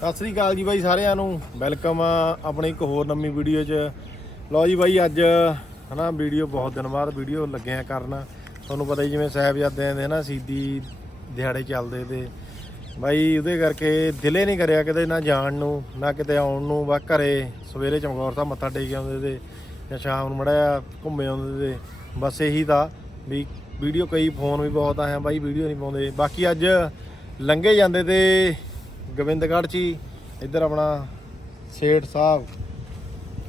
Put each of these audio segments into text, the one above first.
ਸਤਿ ਸ੍ਰੀ ਅਕਾਲ ਜੀ ਬਾਈ ਸਾਰਿਆਂ ਨੂੰ। ਵੈਲਕਮ ਆ ਆਪਣੀ ਇੱਕ ਹੋਰ ਨਵੀਂ ਵੀਡੀਓ 'ਚ। ਲਓ ਜੀ ਬਾਈ ਅੱਜ, ਹਨਾ ਵੀਡੀਓ ਬਹੁਤ ਦਿਨ ਬਾਅਦ ਵੀਡੀਓ ਲੱਗਿਆ ਆ ਕਰਨ। ਤੁਹਾਨੂੰ ਪਤਾ ਹੀ ਜਿਵੇਂ ਸਾਹਿਬਜ਼ਾਦਿਆਂ ਦੇ ਨਾ ਸੀਦੀ ਦਿਹਾੜੇ ਚੱਲਦੇ ਤੇ। ਬਾਈ ਉਹਦੇ ਕਰਕੇ ਦਿਲੇ ਨਹੀਂ ਕਰਿਆ ਕਿਤੇ ਨਾ ਜਾਣ ਨੂੰ, ਨਾ ਕਿਤੇ ਆਉਣ ਨੂੰ, ਬਸ ਘਰੇ ਸਵੇਰੇ ਚਮਕੌਰ ਸਾਹਿਬ ਮੱਥਾ ਟੇਕ ਕੇ ਆਉਂਦੇ ਤੇ ਜਾਂ ਸ਼ਾਮ ਨੂੰ ਮੜਿਆ ਘੁੰਮੇ ਆਉਂਦੇ ਤੇ। ਬਸ ਇਹੀ ਤਾਂ ਵੀ ਵੀਡੀਓ ਕਈ ਫੋਨ ਵੀ ਬਹੁਤ ਆਇਆ ਬਾਈ ਵੀਡੀਓ ਨਹੀਂ ਪਾਉਂਦੇ। ਬਾਕੀ ਅੱਜ ਲੰਘੇ ਜਾਂਦੇ ਤੇ ਗੋਬਿੰਦਗੜ੍ਹ ਚ ਹੀ ਇੱਧਰ ਆਪਣਾ ਸੇਠ ਸਾਹਿਬ।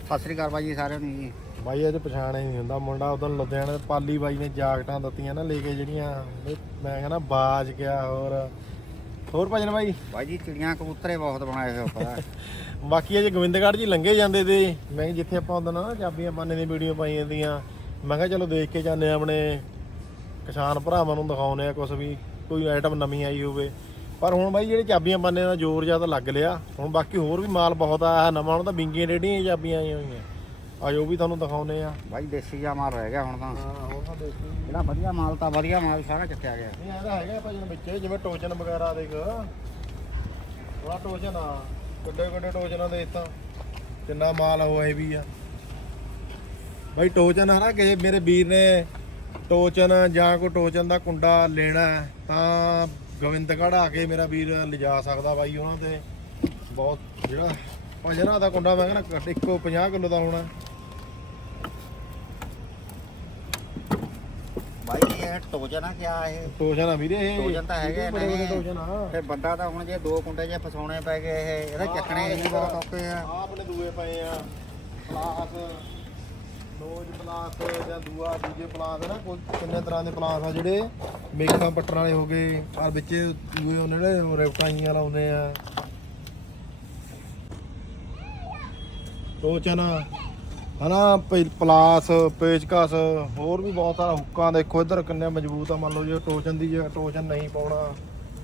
ਸਤਿ ਸ੍ਰੀ ਅਕਾਲ ਸਾਰਿਆਂ ਨੂੰ ਜੀ। ਬਾਈ ਅੱਜ ਪਛਾਣ ਹੀ ਨਹੀਂ ਹੁੰਦਾ। ਮੁੰਡਾ ਉਦੋਂ ਲੁਧਿਆਣੇ ਪਾਲੀ ਬਾਈ ਨੇ ਜਾਕਟਾਂ ਦਿੱਤੀਆਂ ਨਾ ਲੈ ਕੇ ਜਿਹੜੀਆਂ ਵੀ ਮੈਂ ਕਹਿੰਦਾ ਬਾਜ ਗਿਆ ਹੋਰ। ਹੋਰ ਭਜਨ ਬਾਈ? ਬਾਈ ਜੀ ਚਿੜੀਆਂ ਕਬੂਤਰੇ ਬਹੁਤ ਬਣਾਏ ਹੋਏ ਉੱਪਰ ਬਾਕੀ ਅਜੇ ਗੋਬਿੰਦਗੜ੍ਹ ਜੀ ਲੰਘੇ ਜਾਂਦੇ ਤੇ। ਮੈਂ ਕਿਹਾ ਜਿੱਥੇ ਆਪਾਂ ਉਦੋਂ ਨਾ ਚਾਬੀਆਂ ਪਾਣੇ ਦੀ ਵੀਡੀਓ ਪਾਈਆਂ ਦੀਆਂ। ਮੈਂ ਕਿਹਾ ਚਲੋ ਦੇਖ ਕੇ ਜਾਂਦੇ ਹਾਂ ਆਪਣੇ ਕਿਸਾਨ ਭਰਾਵਾਂ ਨੂੰ ਦਿਖਾਉਨੇ ਆ ਕੁਝ ਵੀ ਕੋਈ ਆਈਟਮ ਨਵੀਂ ਆਈ ਹੋਵੇ। ਪਰ ਹੁਣ ਬਾਈ ਜਿਹੜੇ ਚਾਬੀਆਂ ਪਾਣੇ ਦਾ ਜ਼ੋਰ ਜ਼ਿਆਦਾ ਲੱਗ ਲਿਆ। ਹੁਣ ਬਾਕੀ ਹੋਰ ਵੀ ਮਾਲ ਬਹੁਤ ਆ ਨਵਾਂ ਹੁਣ ਤਾਂ ਬਿੰਗੀਆਂ ਰੇੜੀਆਂ ਚਾਬੀਆਂ ਆਈਆਂ ਹੋਈਆਂ। ਆਜੋ ਵੀ ਤੁਹਾਨੂੰ ਦਿਖਾਉਨੇ ਆ। ਬਾਈ ਦੇਸੀ ਜਿਹਾ ਮਾਲ ਰਹਿ ਗਿਆ ਹੁਣ ਤਾਂ। ਹਾਂ ਹੁਣ ਤਾਂ ਦੇਖੀ ਜਿਹੜਾ ਵਧੀਆ ਮਾਲ ਤਾਂ ਵਧੀਆ ਮਾਲ ਸਾਰਾ ਚੱਕਿਆ ਗਿਆ। ਨਹੀਂ ਇਹਦਾ ਹੈਗਾ ਭਾਜਨ ਵਿੱਚ ਜਿਵੇਂ ਟੋਚਨ ਵਗੈਰਾ ਦੇਖ। ਬੜਾ ਟੋਚਨ ਆ। ਵੱਡੇ ਵੱਡੇ ਟੋਚਨਾਂ ਦੇ ਤਾਂ ਕਿੰਨਾ ਮਾਲ ਉਹ ਇਹ ਵੀ ਆ। ਬਾਈ ਟੋਚਨ ਆ ਨਾ ਕਿ ਮੇਰੇ ਵੀਰ ਨੇ ਟੋਚਨ ਜਾਂ ਕੋਈ ਟੋਚਨ ਦਾ ਕੁੰਡਾ ਲੈਣਾ ਤਾਂ ਗੋਬਿੰਦਗੜ੍ਹ ਆ ਕੇ ਮੇਰਾ ਵੀਰ ਲਿਜਾ ਸਕਦਾ ਬਾਈ ਉਹਨਾਂ ਤੇ। ਬਹੁਤ ਜਿਹੜਾ ਭਜਨਾ ਦਾ ਕੁੰਡਾ ਮੈਂ ਕਹਿੰਦਾ ਘੱਟ ਇੱਕੋ 50 ਕਿਲੋ ਦਾ ਹੋਣਾ। ਬਾਈ ਜੀ ਇਹ ਟੋਜਨ ਆ ਕਿਆ ਇਹ? ਟੋਚਨ ਆ ਵੀਰੇ ਇਹ ਟੋਚਨ ਤਾਂ ਹੈਗੇ ਬੜੇ ਬੜੇ ਨੇ। ਟੋਚਨ ਆ। ਤੇ ਬੰਦਾ ਤਾਂ ਹੁਣ ਜੇ ਦੋ ਕੁੰਡੇ ਜੇ ਫਸਾਉਣੇ ਪੈ ਗਏ ਇਹ ਇਹਦਾ ਚੱਕਣੇ ਹੀ ਬਹੁਤ ਔਖੇ ਆ। ਆਹ ਆਪਣੇ ਦੂਏ ਪਏ ਆ। ਪਲਾਸ ਨੋਜ ਪਲਾਸ ਜਾਂ ਦੂਆ, ਦੂਜੇ ਪਲਾਸ ਹੈ ਨਾ ਕੋਈ ਕਿੰਨੇ ਤਰ੍ਹਾਂ ਦੇ ਪਲਾਸ ਆ ਜਿਹੜੇ ਮੇਖਾਂ ਪੱਟਣ ਵਾਲੇ ਹੋ ਗਏ ਆ ਵਿੱਚ ਦੂਏ ਉਹਨਾਂ ਨੇ ਰੈਪਟਾਈਆਂ ਲਾਉਂਦੇ ਆ। ਟੋਚਨ ਹਨਾ ਪ- ਪਲਾਸ, ਪੇਚਕਸ, ਹੋਰ ਵੀ ਬਹੁਤ ਸਾਰਾ ਹੁੱਕਾਂ ਦੇਖੋ, ਇੱਧਰ ਕਿੰਨੇ ਮਜ਼ਬੂਤ ਆ, ਮੰਨ ਲਓ ਜੇ ਟੋਚਨ ਦੀ, ਜੇ ਟੋਚਨ ਨਹੀਂ ਪਾਉਣਾ,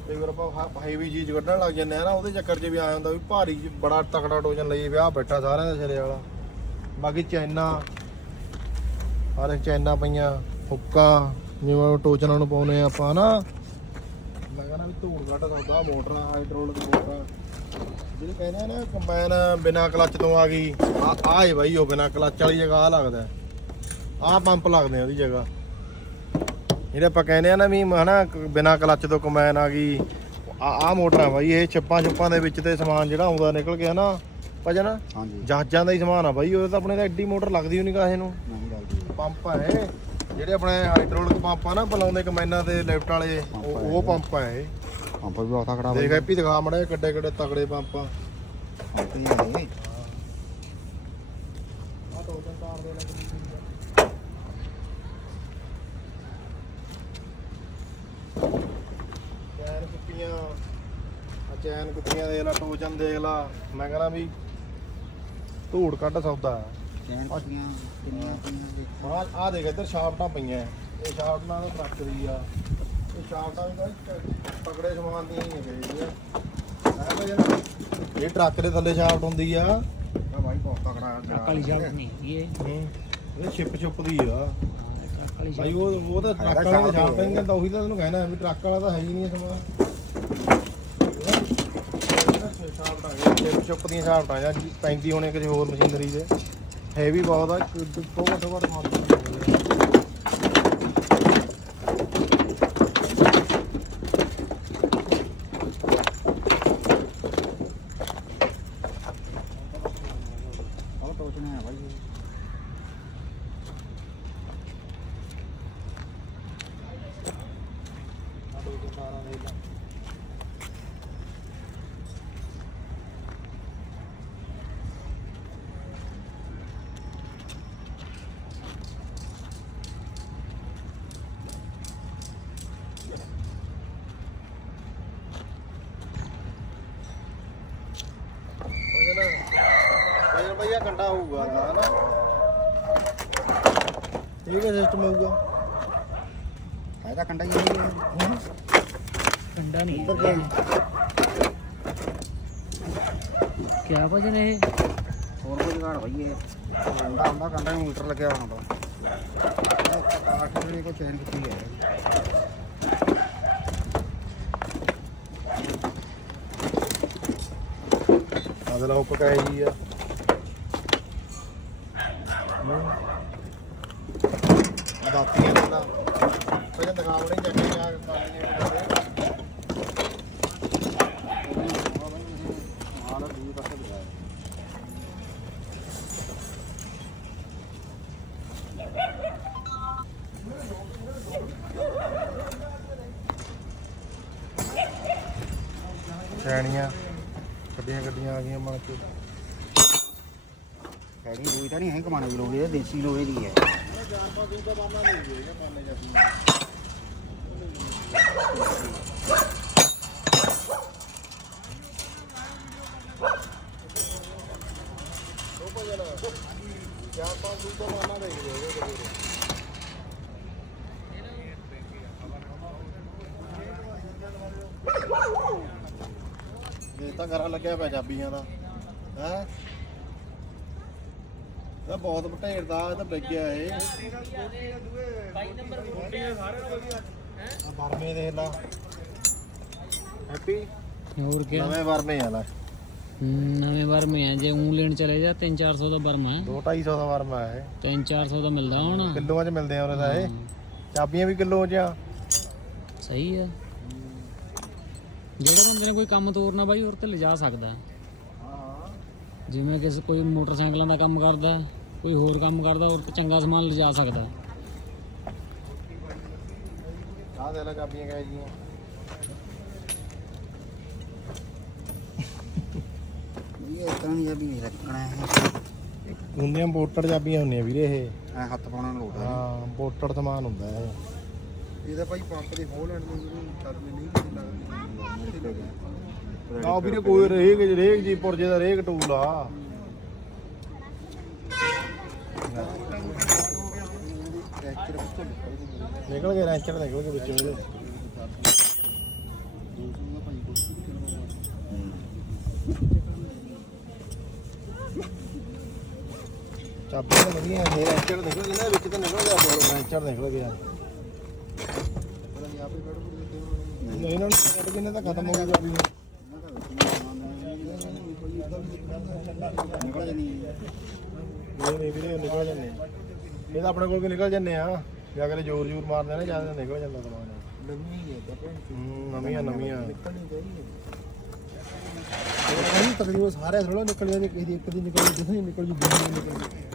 ਕਈ ਫਿਰ ਆਪਾਂ ਹੈਵੀ ਚੀਜ਼ ਕੱਢਣ ਲੱਗ ਜਾਂਦੇ ਆ ਨਾ, ਉਹਦੇ ਚੱਕਰ 'ਚ ਵੀ ਆ ਜਾਂਦਾ ਵੀ ਭਾਰੀ, ਬੜਾ ਤਕੜਾ ਟੋਚਨ ਲਈ ਵਿਆਹ ਬੈਠਾ ਸਾਰਿਆਂ ਦੇ ਸਿਰੇ ਵਾਲਾ। ਬਾਕੀ ਚਾਈਨਾ ਚੈਨਾ ਸਾਰੇ ਚੈਨਾ ਪਈਆਂ ਹੁੱਕਾ ਜਿਵੇਂ ਟੋਚਨਾਂ ਨੂੰ ਪਾਉਨੇ ਆ ਆਪਾਂ ਨਾ ਮੈਂ ਕਹਿੰਦਾ ਵੀ ਧੂੜ ਘੱਟ ਸੌਦਾ ਮੋਟਰਾਂ ਹਾਈਡ੍ਰੋਲਿਕ ਮੋਟਰਾਂ। ਜਿਹੜੇ ਕਹਿੰਦੇ ਆ ਨਾ ਕੰਬਾਈਨ ਬਿਨਾ ਕਲੱਚ ਤੋਂ ਆ ਗਈ ਆ ਆ ਏ ਬਾਈ ਉਹ ਬਿਨਾ ਕਲੱਚ ਵਾਲੀ ਜਗ੍ਹਾ ਆ ਲੱਗਦਾ। ਆ ਪੰਪ ਲੱਗਦੇ ਆ ਉਹਦੀ ਜਗ੍ਹਾ। ਜਿਹੜੇ ਆਪਾਂ ਕਹਿੰਦੇ ਆ ਨਾ ਵੀ ਹਨਾ ਬਿਨਾ ਕਲੱਚ ਤੋਂ ਕੰਬਾਈਨ ਆ ਗਈ ਆ ਆ ਮੋਟਰਾਂ ਬਾਈ ਇਹ ਛੱਪਾਂ ਛੱਪਾਂ ਦੇ ਵਿੱਚ ਤੇ ਸਮਾਨ ਜਿਹੜਾ ਆਉਂਦਾ ਨਿਕਲ ਗਿਆ ਨਾ ਭਜਨ? ਹਾਂਜੀ। ਜਹਾਜ਼ਾਂ ਦਾ ਹੀ ਸਮਾਨ ਆ ਬਾਈ ਉਹ ਤਾਂ ਆਪਣੇ ਤਾਂ ਐਡੀ ਮੋਟਰ ਲੱਗਦੀ ਹੋਣੀ ਕਾਹੇ ਨੂੰ ਨਹੀਂ। ਪੰਪ ਆ ਇਹ। ਜਿਹੜੇ ਆਪਣੇ ਹਾਈਡ੍ਰੋਲਿਕ ਪੰਪ ਆ ਨਾ ਬਲਾਉਂਦੇ ਕੰਬਾਈਨਾਂ ਦੇ ਲਿਫਟ ਵਾਲੇ ਉਹ ਉਹ ਪੰਪ ਆ ਇਹ। ਪੰਪ ਵੀ ਬਹੁਤ ਤਕੜਾ ਦੇਖ ਐਪੀ ਦਿਖਾ ਮੜਾ ਕਿੱਡੇ ਕਿੱਡੇ ਤਕੜੇ ਪੰਪ ਆ। ਪੰਪ ਹੀ ਹੈ ਇਹ। ਆ ਦੋ ਤਿੰਨ ਤਾਰ ਦੇ ਲੱਗੀ ਚੈਨ ਕੁੱਤੀਆਂ। ਆ ਚੈਨ ਕੁੱਤੀਆਂ ਦੇਖ ਲਾ ਟੋਚਨ ਦੇਖ ਲਾ। ਮੈਂ ਕਹਿੰਦਾ ਵੀ ਧੂੜ ਕੱਢ ਸੌਦਾ। ਚੈਨ ਕੁੱਤੀਆਂ ਕਿੰਨੀਆਂ ਕਿੰਨੀਆਂ ਦੇਖੋ। ਆ ਆ ਦੇਖ ਇੱਧਰ ਸ਼ਾਫਟਾਂ ਪਈਆਂ ਇਹ ਸ਼ਾਫਟ ਨਾਲ ਟਰੱਕ ਦੀ ਆ। ਇਹ ਸ਼ਾਫਟਾਂ ਵੀ ਬਾਈ ਤਗੜੇ ਸਮਾਨ ਦੀਆਂ ਹੀ ਹੈਗੀਆਂ ਹੈ ਭਾਈ ਇਹ ਟਰੱਕ ਦੇ ਥੱਲੇ ਸ਼ਾਫਟ ਹੁੰਦੀ ਆ। ਆ ਬਾਈ ਬਹੁਤ ਤਕੜਾ ਕਾਲੀ ਸ਼ਾਲਟ ਨਹੀਂ ਇਹ। ਇਹ ਛਿਪ ਛੁਪ ਦੀ ਆ। ਕਾਲੀ ਭਾਈ ਉਹ ਉਹ ਤਾਂ ਟਰੱਕ ਹੈਗਾ ਵਾਲੇ ਦੇ shaft ਸ਼ਾਫਟ ਨਹੀਂ ਕਹਿੰਦਾ ਉਹੀ ਤਾਂ ਤੈਨੂੰ ਕਹਿਣਾ ਵੀ ਟਰੱਕ ਵਾਲਾ ਤਾਂ ਹੈ ਹੀ ਨਹੀਂ ਇਹ ਸਮਾਨ। ਸ਼ਾਫਟ ਆ ਗਏ ਛਿਪ ਛੁਪ ਦੀਆਂ ਸ਼ਾਫਟਾਂ ਜਾਂ ਪੈਂਦੀ ਹੋਣੇ ਕਿਸੇ ਹੋਰ ਮਸ਼ੀਨਰੀ ਦੇ। ਹੈਵੀ ਬਹੁਤ ਆ ਤੋਂ ਵੱਧ ਵੱਧ ਮਾਡਲ ਉਹ ਟੋਚਨੇ ਭਾਈ ਭਈਆ ਕੰਡਾ ਹੋਊਗਾ ਨਾ ਨਾ ਇਹ ਕੀ ਸਿਸਟਮ ਹੋਊਗਾ? ਇਹਦਾ ਕੰਡਾ ਹੀ ਹੈ ਕੰਡਾ ਨਹੀਂ ਉੱਧਰ ਜਾਈ ਕਿਆ ਵਜਨ ਇਹ? ਹੋਰ ਕੋਈ ਜਗਾੜ ਇਹ ਕੰਡਾ ਹੁੰਦਾ ਕੰਡਾ ਨੂੰ ਮੀਟਰ ਲੱਗਿਆ ਹੁੰਦਾ। ਕਾਠ ਦੇ ਕੋ ਚੈਨ ਕੀਤੀ ਹੈ। ਆਹ ਦੇ ਹੁੱਕ ਕਹੇ ਜੀ ਆ। ਦਾਤੀਆਂ ਦੇ ਨਾ ਪਹਿਲਾਂ ਦੂਜੀ ਪਾਸੇ ਲਿਆ ਸੈਣੀਆਂ ਗੱਡੀਆਂ ਗੱਡੀਆਂ ਆ ਗਈਆਂ ਮਾਂ ਚੋ। ਐਡੀ ਰੋਈ ਤਾਂ ਨਹੀਂ ਹੈ ਕਮਾਣੇ ਦੀ ਲੋਹੇ ਦੀ, ਦੇਸੀ ਲੋਹੇ ਦੀ ਹੈ। ਇਹ ਤਾਂ ਘਰਾਂ ਲੱਗਿਆ ਪਿਆ ਚਾਬੀਆਂ ਦਾ ਹੈ? ਇਹ ਬਹੁਤ ਢੇਰ ਦਾ ਇਹ ਤਾਂ ਵਿਕਿਆ ਇਹ। ਆ ਬਰਮੇ ਦੇਖ ਲਾ। ਹੈਪੀ? ਹੋਰ ਕੀ ਨਵੇਂ ਬਰਮੇ ਆ ਲੈ। ਨਵੇਂ ਵਰਮੇ ਆ। ਜੇ ਉਂ ਲੈਣ ਚਲੇ ਜਾ 3-400 ਦਾ ਵਰਮਾ ਹੈ। 2 250 ਦਾ ਬਰਮਾ ਹੈ 3-400 ਦਾ ਮਿਲਦਾ ਹੁਣ। ਕਿਲੋਆਂ 'ਚ ਮਿਲਦੇ ਆ ਉਹਦੇ ਇਹ। ਚਾਬੀਆਂ ਵੀ ਕਿਲੋ 'ਚ ਆ। ਸਹੀ ਆ। ਜਿਹੜੇ ਬੰਦੇ ਨੇ ਕੋਈ ਕੰਮ ਤੋਰਨਾ ਬਾਈ ਹੋਰ ਤੇ ਲਿਜਾ ਸਕਦਾ। ਜਿਵੇਂ ਕਿਸੇ ਕੋਈ ਮੋਟਰਸਾਈਕਲਾਂ ਦਾ ਕੰਮ ਕਰਦਾ ਕੋਈ ਹੋਰ ਕੰਮ ਕਰਦਾ ਹੋਰ ਤੇ ਚੰਗਾ ਸਮਾਨ ਲਿਜਾ ਸਕਦਾ। ਆਹ ਦੇ ਲੈ ਚਾਬੀਆਂ ਕਹਿ ਜੀਆਂ ਇਹ ਤਾਂ ਨਹੀਂ ਵੀ ਰੱਖਣਾ ਹੈ ਹੁੰਦੀਆਂ ਬੋਟੜ ਚਾਬੀਆਂ ਹੁੰਦੀਆਂ ਵੀਰੇ ਇਹ। ਹੱਥ ਪਾਉਣ ਨੂੰ ਲੋੜ ਹੈ ਹਾਂ ਬੋਟੜ ਸਮਾਨ ਹੁੰਦਾ ਇਹ। ਇਹਦਾ ਭਾਈ ਪੰਪ ਦੀ ਖੋਲ ਲੈਣ ਨੂੰ ਚਾਬੀ ਨਹੀਂ ਕਿਤੇ ਲੱਗਦੀ। ਆ ਵੀਰੇ ਕੋਈ ਰੇਗ ਰੇਗ ਜੀ, ਪੁਰਜੇ ਦਾ ਰੇਗ ਟੂਲ ਆ। ਨਿਕਲ ਗਏ ਰੈਂਚਰ ਨਿਕਲ ਗਏ ਵਿੱਚੋਂ ਇਹਦੇ। ਚਾਬੀ ਤਾਂ ਵਧੀਆ ਹੈ ਰੈਂਚਰ ਨਿਕਲ ਗਿਆ ਨਾ ਵਿੱਚ ਤਾਂ ਨਿਕਲ ਗਿਆ, ਰੈਂਚਰ ਨਿਕਲ ਗਿਆ। ਇਹਨਾਂ ਨੂੰ ਕੱਢ ਕੇ ਨੇ ਤਾਂ ਖਤਮ ਹੋ ਗਈ ਚਾਬੀ ਨਿਕਲ ਜਾਣੀ ਨਹੀਂ ਨਹੀਂ ਵੀਰੇ ਨਿਕਲ ਜੰਨੇ ਇਹ ਤਾਂ ਆਪਣੇ ਕੋਲ ਵੀ ਨਿਕਲ ਜਾਂਦੇ ਆ। ਜੇ ਅਗਲੇ ਜ਼ੋਰ ਜ਼ੋਰ ਮਾਰਦੇ ਨੇ ਜ਼ਿਆਦਾ ਨਿਕਲ ਜਾਂਦਾ ਸਮਾਨ। ਨਵੀਆਂ ਨਵੀਆਂ। ਤਕਰੀਬਨ ਸਾਰੇ ਥੋੜਾ ਨਿਕਲ ਜਾਂਦੇ, ਕਿਸੇ ਦੀ ਇੱਕ ਦੀ ਨਿਕਲ ਜਾਂਦੀ ਨਹੀਂ ਨਿਕਲ ਜੂ ਨਿਕਲ ਜਾਂਦੀ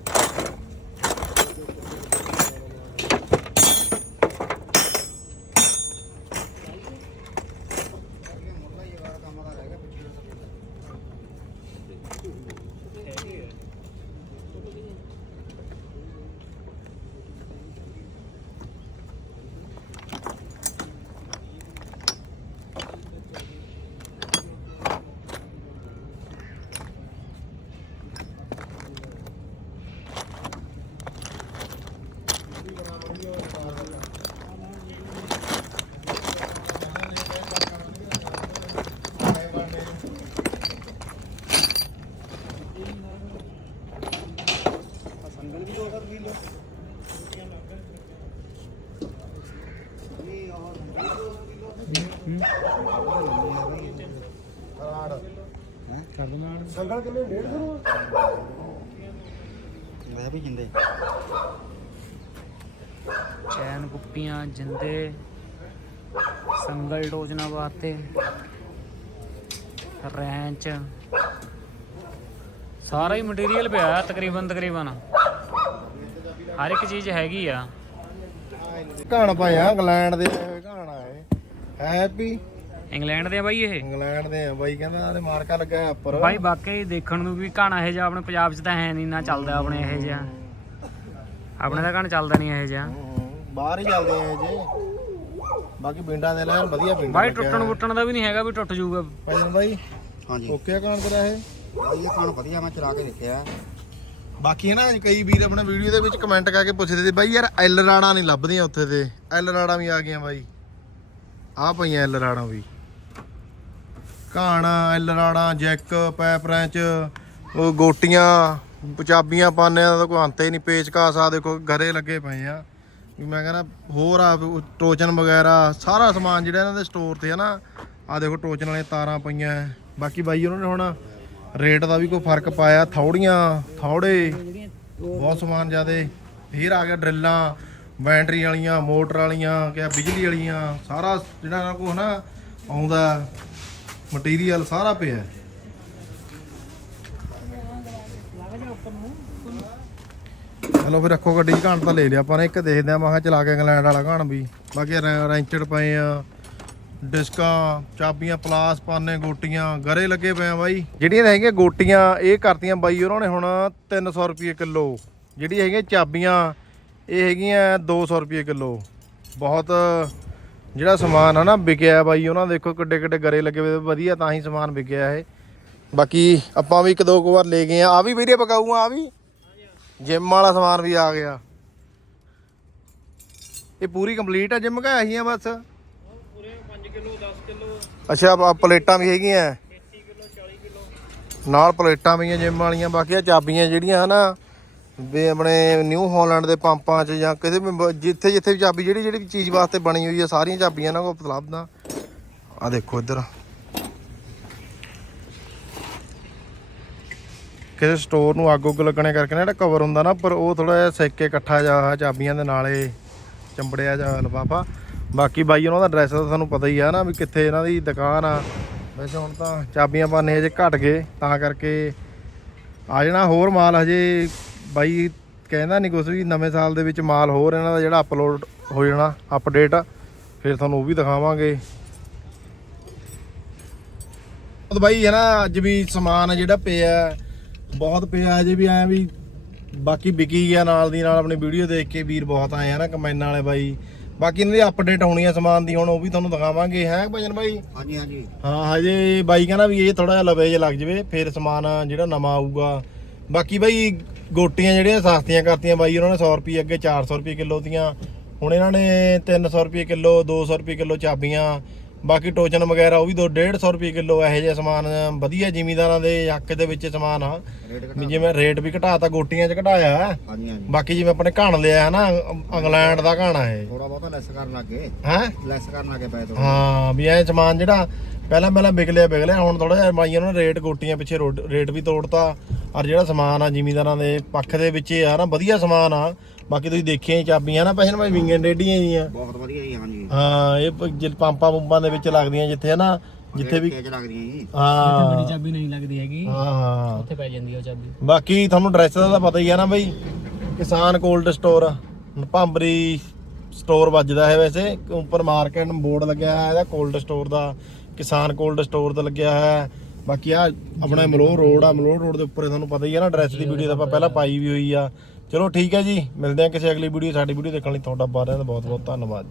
ਰਾੜ ਕਰ ਦੋ ਨਾਲ ਸੰਗਲ ਕਿੰਨੇ 150 ਮੈਂ ਵੀ ਜਿੰਦੇ। ਚੈਨ ਕੁੱਪੀਆਂ ਜਿੰਦੇ ਸੰਗਲ ਟੋਚਣਾ ਵਾਸਤੇ ਰੈਂਚ। ਸਾਰਾ ਹੀ ਮਟੀਰੀਅਲ ਪਿਆ ਹੈ ਤਕਰੀਬਨ ਤਕਰੀਬਨ। ਹਰ ਇੱਕ ਚੀਜ਼ ਹੈਗੀ ਆ। ਘਾਣ ਪਾਇਆ ਇੰਗਲੈਂਡ ਦੇ ਹੈਪੀ ਇੰਗਲੈਂਡ ਦੇ ਆ ਬਾਈ ਇਹ? ਇੰਗਲੈਂਡ ਦੇ ਆ ਬਾਈ ਕਹਿੰਦਾ ਆਦੇ ਮਾਰਕਾ ਲੱਗਾ ਹੈ ਉੱਪਰ। ਬਾਈ ਵਾਕਈ ਦੇਖਣ ਨੂੰ ਵੀ ਘਾਣਾ ਇਹ ਜਿਹਾ ਆਪਣੇ ਪੰਜਾਬ 'ਚ ਤਾਂ ਹੈ ਨਹੀਂ ਨਾ ਚੱਲਦਾ ਆਪਣੇ ਇਹ ਜਿਹਾ। ਆਪਣੇ ਤਾਂ ਘਾਣ ਚੱਲਦਾ ਨਹੀਂ ਇਹ ਜਿਹਾ। ਬਾਹਰ ਹੀ ਚੱਲਦੇ ਆ ਇਹ ਜੇ। ਬਾਕੀ ਪਿੰਡਾਂ ਦੇ ਲੈਣ ਵਧੀਆ ਪਿੰਡ ਬਾਈ ਟੁੱਟਣ ਵੁੱਟਣ ਦਾ ਵੀ ਨਹੀਂ ਹੈਗਾ ਵੀ ਟੁੱਟ ਜਾਊਗਾ। ਭਾਜਨ ਬਾਈ ਹਾਂਜੀ। ਓਕੇ ਆ ਘਾਣ ਤੇਰਾ ਇਹ? ਇਹ ਖਾਣ ਵਧੀਆ ਮੈਂ ਚਲਾ ਕੇ ਦੇਖਿਆ। ਬਾਕੀ ਹੈ ਨਾ ਕਈ ਵੀਰ ਆਪਣੇ ਵੀਡੀਓ ਦੇ ਵਿੱਚ ਕਮੈਂਟ ਕਰਕੇ ਪੁੱਛਦੇ ਤੇ ਬਾਈ ਯਾਰ ਐਲ ਰਾੜਾਂ ਨਹੀਂ ਲੱਭਦੀਆਂ ਉੱਥੇ ਤੇ ਐਲ ਰਾੜਾਂ ਵੀ ਆ ਗਈਆਂ ਬਾਈ। ਆ ਪਈਆਂ ਐਲ ਰਾੜਾਂ ਵੀ। ਘਾਣ, ਐਲ ਰਾੜਾਂ, ਜੈਕ, ਪੈਪ ਰੈਂਚ, ਉਹ ਗੋਟੀਆਂ, ਪੰਜਾਬੀਆਂ ਪਾਨਿਆਂ ਦਾ ਕੋਈ ਅੰਤ ਹੀ ਨਹੀਂ ਪੇਚਕਾਸ ਆ ਦੇਖੋ, ਘਰੇ ਲੱਗੇ ਪਏ ਆ। ਵੀ ਮੈਂ ਕਹਿੰਦਾ, ਹੋਰ ਆ ਟੋਚਨ ਵਗੈਰਾ, ਸਾਰਾ ਸਮਾਨ ਜਿਹੜਾ ਇਹਨਾਂ ਦੇ ਸਟੋਰ ਤੇ ਹੈ ਨਾ, ਆ ਦੇਖੋ ਟੋਚਨ ਵਾਲੀਆਂ ਤਾਰਾਂ ਪਈਆਂ ਬਾਕੀ ਬਾਈ ਉਹਨਾਂ ਨੇ ਹੁਣ ਰੇਟ ਦਾ ਵੀ ਕੋਈ ਫ਼ਰਕ ਪਾਇਆ, ਥੌੜੀਆਂ, ਥੌੜੇ, ਬਹੁਤ ਸਮਾਨ ਜਿਆਦੇ। ਫੇਰ ਆ ਗਿਆ ਡਰਿੱਲਾਂ ਬੈਟਰੀ ਵਾਲੀਆਂ, ਮੋਟਰ ਵਾਲੀਆਂ, ਕਿਆ ਬਿਜਲੀ ਵਾਲੀਆਂ, ਸਾਰਾ ਜਿਹੜਾ ਇਹਨਾਂ ਕੋਲ ਨਾ ਆਉਂਦਾ ਮਟੀਰੀਅਲ ਸਾਰਾ ਪਿਆ। ਹੈ। ਚਲੋ ਫਿਰ ਰੱਖੋ ਗੱਡੀ 'ਚ ਘਾਣ ਤਾਂ ਲੈ ਲਿਆ ਆਪਾਂ ਨੇ, ਇੱਕ ਦੇਖਦੇ ਆ ਮੈਂ ਕਿਹਾ ਚਲਾ ਕੇ ਇੰਗਲੈਂਡ ਵਾਲਾ ਘਾਣ ਵੀ। ਬਾਕੀ ਰੈ- ਰੈਂਚੜ ਪਏ ਆ, ਡਿਸਕਾਂ, ਚਾਬੀਆਂ, ਪਲਾਸ ਪਾਨੇ, ਗੋਟੀਆਂ, ਗਰੇ ਲੱਗੇ ਪਏ ਆ ਬਾਈ। ਜਿਹੜੀਆਂ ਹੈਗੀਆਂ ਗੋਟੀਆਂ, ਇਹ ਕਰਤੀਆਂ ਬਾਈ ਉਹਨਾਂ ਨੇ ਹੁਣ 300 ਰੁਪਏ ਕਿਲੋ। ਜਿਹੜੀਆਂ ਹੈਗੀਆਂ ਚਾਬੀਆਂ ਇਹ ਹੈਗੀਆਂ 200 ਰੁਪਏ ਕਿਲੋ। ਬਹੁਤ ਜਿਹੜਾ ਸਮਾਨ ਹੈ ਨਾ ਵਿਕਿਆ ਬਾਈ, ਉਹਨਾਂ ਦੇਖੋ ਕਿੱਡੇ ਕਿੱਡੇ ਗਰੇ ਲੱਗੇ ਹੋਏ ਵਧੀਆ ਤਾਂ ਹੀ ਸਮਾਨ ਵਿਕਿਆ ਇਹ। ਬਾਕੀ ਆਪਾਂ ਵੀ ਇੱਕ ਦੋ ਕੁ ਵਾਰ ਲੈ ਗਏ ਆ। ਆ ਵੀ ਵੀਰੇ ਪਕਾਊ ਆ ਵੀ? ਜਿਮ ਵਾਲਾ ਸਮਾਨ ਵੀ ਆ ਗਿਆ। ਇਹ ਪੂਰੀ ਕੰਪਲੀਟ ਆ ਜਿਮ ਕਾ? ਆ ਬਸ? ਅੱਛਾ ਆ ਪਲੇਟਾਂ ਵੀ ਹੈਗੀਆਂ। 30 ਕਿਲੋ 40 ਕਿਲੋ ਨਾਲ ਪਲੇਟਾਂ ਵੀ ਆ ਜਿਮ ਵਾਲੀਆਂ। ਬਾਕੀ ਆ ਚਾਬੀਆਂ ਜਿਹੜੀਆਂ ਹਨਾ ਵੀ ਆਪਣੇ ਨਿਊ ਹਾਲੈਂਡ ਦੇ ਪੰਪਾਂ 'ਚ ਜਾਂ ਕਿਸੇ ਵੀ ਜਿੱਥੇ ਜਿੱਥੇ ਵੀ ਚਾਬੀ, ਜਿਹੜੀ ਜਿਹੜੀ ਵੀ ਚੀਜ਼ ਵਾਸਤੇ ਬਣੀ ਹੋਈ ਆ, ਸਾਰੀਆਂ ਚਾਬੀਆਂ ਇਹਨਾਂ ਕੋਲ ਉਪਲਬਧ ਆ। ਆ ਦੇਖੋ ਇੱਧਰ। ਕਿਸੇ ਸਟੋਰ ਨੂੰ ਅੱਗ ਉੱਗ ਲੱਗਣੇ ਕਰਕੇ ਨਾ ਜਿਹੜਾ ਕਵਰ ਹੁੰਦਾ ਨਾ, ਪਰ ਉਹ ਥੋੜਾ ਜਿਹਾ ਸੇਕ ਕੇ ਇਕੱਠਾ ਜਾ ਚਾਬੀਆਂ ਦੇ ਨਾਲੇ ਚੰਬੜਿਆ ਜਾ ਲਫਾਫਾ। ਬਾਕੀ ਬਾਈ, ਉਹਨਾਂ ਦਾ ਐਡਰੈਸ ਤਾਂ ਤੁਹਾਨੂੰ ਪਤਾ ਹੀ ਆ ਨਾ ਵੀ ਕਿੱਥੇ ਇਹਨਾਂ ਦੀ ਦੁਕਾਨ ਆ। ਵੈਸੇ ਹੁਣ ਤਾਂ ਚਾਬੀਆਂ ਪਾਨੇ ਹਜੇ ਘਟ ਗਏ ਤਾਂ ਕਰਕੇ। ਆ ਜਾਣਾ ਹੋਰ ਮਾਲ ਹਜੇ ਬਾਈ ਕਹਿੰਦਾ ਨਹੀਂ ਕੁਝ ਵੀ ਨਵੇਂ ਸਾਲ ਦੇ ਵਿੱਚ ਮਾਲ ਹੋਰ ਇਹਨਾਂ ਦਾ ਜਿਹੜਾ ਅਪਲੋਡ ਹੋ ਜਾਣਾ ਅਪਡੇਟ ਫਿਰ ਤੁਹਾਨੂੰ ਉਹ ਵੀ ਦਿਖਾਵਾਂਗੇ। ਉਹ ਬਾਈ ਹੈ ਨਾ ਅੱਜ ਵੀ ਸਮਾਨ ਜਿਹੜਾ ਪਿਆ ਬਹੁਤ ਪਿਆ ਅਜੇ ਵੀ ਐ ਵੀ ਬਾਕੀ ਵਿਕੀ ਗਿਆ ਨਾਲ ਦੀ ਨਾਲ ਆਪਣੀ ਵੀਡੀਓ ਦੇਖ ਕੇ ਵੀਰ ਬਹੁਤ ਆਏ ਆ ਨਾ ਕਮੈਨਾਂ ਵਾਲੇ ਬਾਈ। ਬਾਕੀ ਇਹਨਾਂ ਦੀ ਅਪਡੇਟ ਹੋਣੀ ਆ ਸਮਾਨ ਦੀ ਹੁਣ ਉਹ ਵੀ ਤੁਹਾਨੂੰ ਦਿਖਾਵਾਂਗੇ ਹੈ ਭਜਨ ਬਾਈ? ਹਾਂਜੀ ਹਾਂਜੀ। ਹਾਂ ਹਜੇ ਬਾਈ ਕਹਿੰਦਾ ਵੀ ਇਹ ਥੋੜਾ ਜਿਹਾ ਲਵੇ ਜੇ ਲੱਗ ਜਵੇ ਫਿਰ ਸਮਾਨ ਜਿਹੜਾ ਨਵਾਂ ਆਊਗਾ। ਬਾਕੀ ਬਾਈ ਗੋਟੀਆਂ ਜਿਹੜੀਆਂ ਸਸਤੀਆਂ ਕਰਤੀਆਂ ਬਾਈ, ਉਹਨਾਂ ਨੇ 100 ਰੁਪਏ ਅੱਗੇ 400 ਰੁਪਏ ਕਿਲੋ ਦੀਆਂ। ਹੁਣ ਇਹਨਾਂ ਨੇ 300 ਰੁਪਏ ਕਿਲੋ 200 ਰੁਪਏ ਕਿਲੋ ਚਾਬੀਆਂ ਬਾਕੀ ਟੋਚਨ ਵਗੈਰਾ ਉਹ ਵੀ ਦੋ 150 ਰੁਪਏ ਕਿਲੋ ਇਹੋ ਜਿਹਾ ਸਮਾਨ ਵਧੀਆ ਜ਼ਿਮੀਦਾਰਾਂ ਦੇ ਹੱਕ ਦੇ ਵਿੱਚ ਸਮਾਨ ਆ। ਵੀ ਜਿਵੇਂ ਰੇਟ ਵੀ ਘਟਾਤਾ ਗੋਟੀਆਂ 'ਚ ਘਟਾਇਆ। ਬਾਕੀ ਜਿਵੇਂ ਆਪਣੇ ਘਣ ਲਿਆ ਹੈ ਨਾ ਇੰਗਲੈਂਡ ਦਾ ਘਾਣਾ ਹੈ ਥੋੜਾ ਬਹੁਤਾ ਲੈਸ ਕਰਨ ਲੱਗੇ ਹੈ? ਲੈਸ ਕਰਨ ਲੱਗੇ ਪਏ ਥੋੜਾ ਹਾਂ ਵੀ ਇਹ ਸਮਾਨ ਜਿਹੜਾ ਪਹਿਲਾਂ ਪਹਿਲਾਂ ਵਿਕ ਲਿਆ ਵਿਕ ਲਿਆ ਹੁਣ ਥੋੜਾ ਜਿਹਾ ਬਾਈਆਂ ਨੂੰ ਰੇਟ ਗੋਟੀਆਂ ਪਿੱਛੇ ਰੇਟ ਵੀ ਤੋੜਤਾ। ਔਰ ਜਿਹੜਾ ਸਮਾਨ ਆ ਜ਼ਿਮੀਂਦਾਰਾਂ ਦੇ ਪੱਖ ਦੇ ਵਿੱਚ ਇਹ ਆ ਨਾ ਵਧੀਆ ਸਮਾਨ ਆ। ਬਾਕੀ ਤੁਸੀਂ ਦੇਖਿਆ ਹੀ ਚਾਬੀਆਂ ਨਾ ਪਹਿਲਾਂ ਭਾਈ ਵਿੰਗਨ ਡੇਡੀਆਂ ਜੀਆਂ ਬਹੁਤ ਵਧੀਆ ਜੀ ਹਾਂਜੀ। ਹਾਂ ਇਹ ਪ- ਜਿ- ਪੰਪਾਂ ਪੰਪਾਂ ਦੇ ਵਿੱਚ ਲੱਗਦੀਆਂ ਜਿੱਥੇ ਨਾ ਜਿੱਥੇ ਵੀ ਤੇਜ਼ ਲੱਗਦੀਆਂ ਜੀ। ਹਾਂ। ਬੜੀ ਚਾਬੀ ਨਹੀਂ ਲੱਗਦੀ ਹੈਗੀ ਹਾਂ। ਹਾਂ ਉੱਥੇ ਪੈ ਜਾਂਦੀ ਉਹ ਚਾਬੀ। ਬਾਕੀ ਤੁਹਾਨੂੰ ਐਡਰੈਸ ਦਾ ਤਾਂ ਪਤਾ ਹੀ ਆ ਨਾ ਬਈ ਕਿਸਾਨ ਕੋਲਡ ਸਟੋਰ ਭੰਬਰੀ ਸਟੋਰ ਵੱਜਦਾ ਹੈ ਵੈਸੇ ਉੱਪਰ ਮਾਰਕੀਟ ਬੋਰਡ ਲੱਗਿਆ ਹੈ ਇਹਦਾ ਕੋਲਡ ਸਟੋਰ ਦਾ ਕਿਸਾਨ ਕੋਲਡ ਸਟੋਰ ਦਾ ਲੱਗਿਆ ਹੈ। ਬਾਕੀ ਆ ਆਪਣਾ ਮਲੋਹ ਰੋਡ ਆ ਮਲੋਹ ਰੋਡ ਦੇ ਉੱਪਰ ਤੁਹਾਨੂੰ ਪਤਾ ਹੀ ਆ ਨਾ ਐਡਰੈਸ ਦੀ ਵੀਡੀਓ ਤਾਂ ਆਪਾਂ ਪਹਿਲਾਂ ਪਾਈ ਵੀ ਹੋਈ ਆ। ਚਲੋ ਠੀਕ ਹੈ ਜੀ, ਮਿਲਦੇ ਹਾਂ ਕਿਸੇ ਅਗਲੀ ਵੀਡੀਓ ਸਾਡੀ ਵੀਡੀਓ ਦੇਖਣ ਲਈ ਤੁਹਾਡਾ ਬਾਰਿਆਂ ਦਾ ਬਹੁਤ ਬਹੁਤ ਧੰਨਵਾਦ